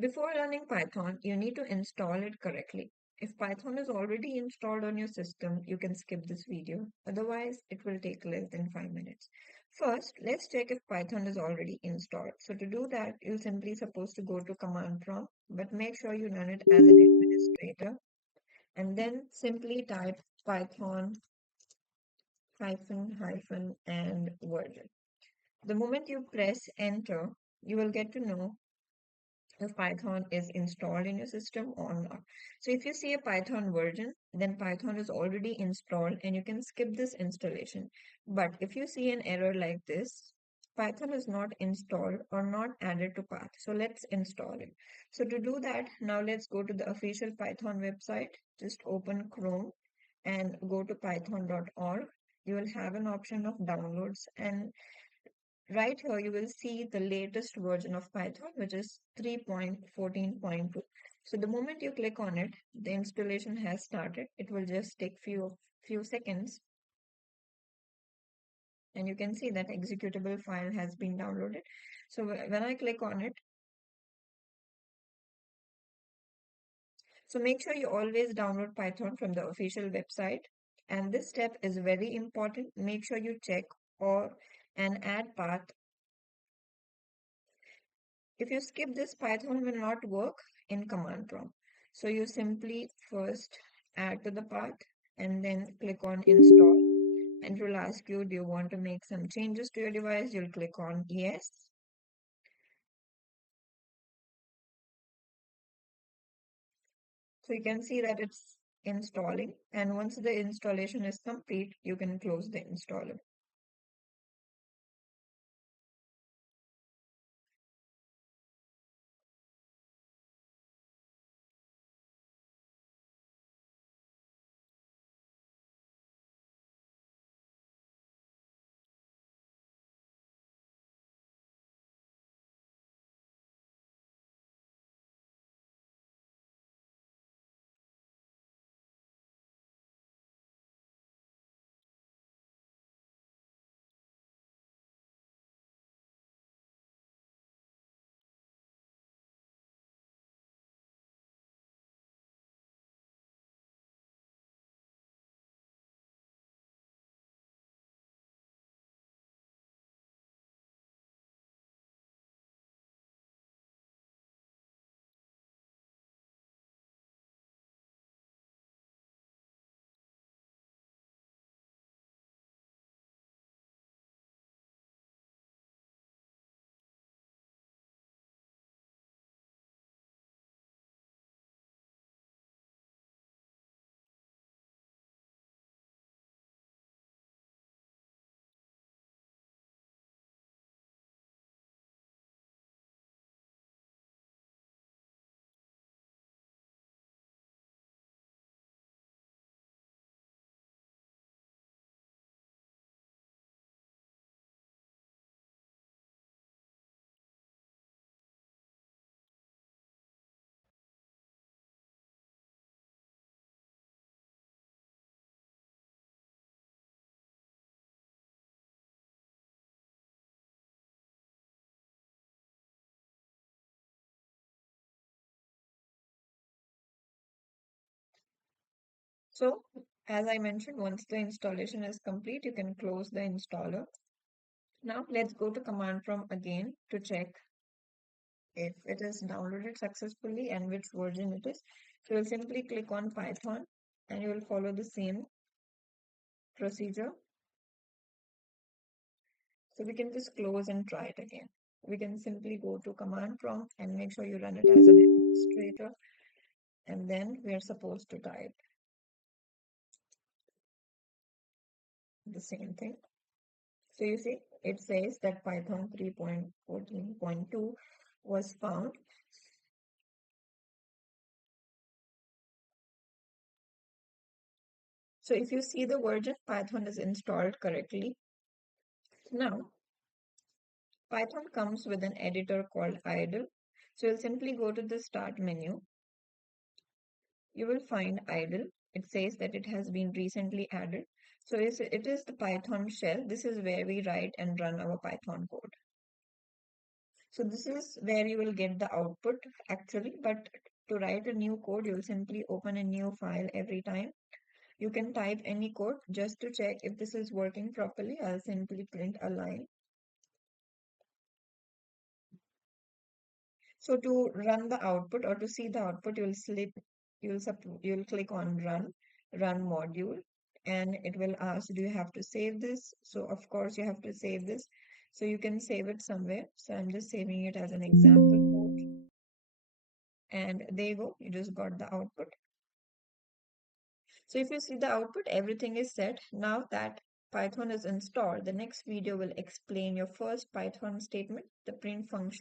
Before learning Python, you need to install it correctly. If Python is already installed on your system, you can skip this video. Otherwise, it will take less than 5 minutes. First, let's check if Python is already installed. So to do that, you'll simply supposed to go to command prompt, but make sure you run it as an administrator and then simply type Python hyphen and version. The moment you press enter, you will get to know if Python is installed in your system or not. So if you see a Python version, then Python is already installed and you can skip this installation. But if you see an error like this, Python is not installed or not added to path. So let's install it. So to do that, now let's go to the official Python website. Just open Chrome and go to python.org. You will have an option of downloads, and right here, you will see the latest version of Python, which is 3.14.2. So the moment you click on it, the installation has started. It will just take few seconds, and you can see that executable file has been downloaded. So when I click on it, so make sure you always download Python from the official website. And this step is very important. Make sure you check or and add path. If you skip this, Python will not work in command prompt. So you simply first add to the path and then click on install. And it will ask you, do you want to make some changes to your device? You'll click on yes. So you can see that it's installing. And once the installation is complete, you can close the installer. So as I mentioned, once the installation is complete, you can close the installer. Now let's go to command prompt again to check if it is downloaded successfully and which version it is. So you'll simply click on Python and you will follow the same procedure. So we can just close and try it again. We can simply go to command prompt and make sure you run it as an administrator. And then we are supposed to type the same thing. So you see, it says that Python 3.14.2 was found. So if you see the version, Python is installed correctly. Now, Python comes with an editor called idle. So you'll simply go to the start menu. You will find idle. It says that it has been recently added. So it is the Python shell. This is where we write and run our Python code. So this is where you will get the output actually, but to write a new code, you'll simply open a new file every time. You can type any code just to check if this is working properly. I'll simply print a line. So to run the output or to see the output, you'll click on run module, and it will ask, do you have to save this? So of course you have to save this. So you can save it somewhere. So I'm just saving it as an example code. And there you go, you just got the output. So if you see the output, everything is set. Now that Python is installed, the next video will explain your first Python statement, the print function.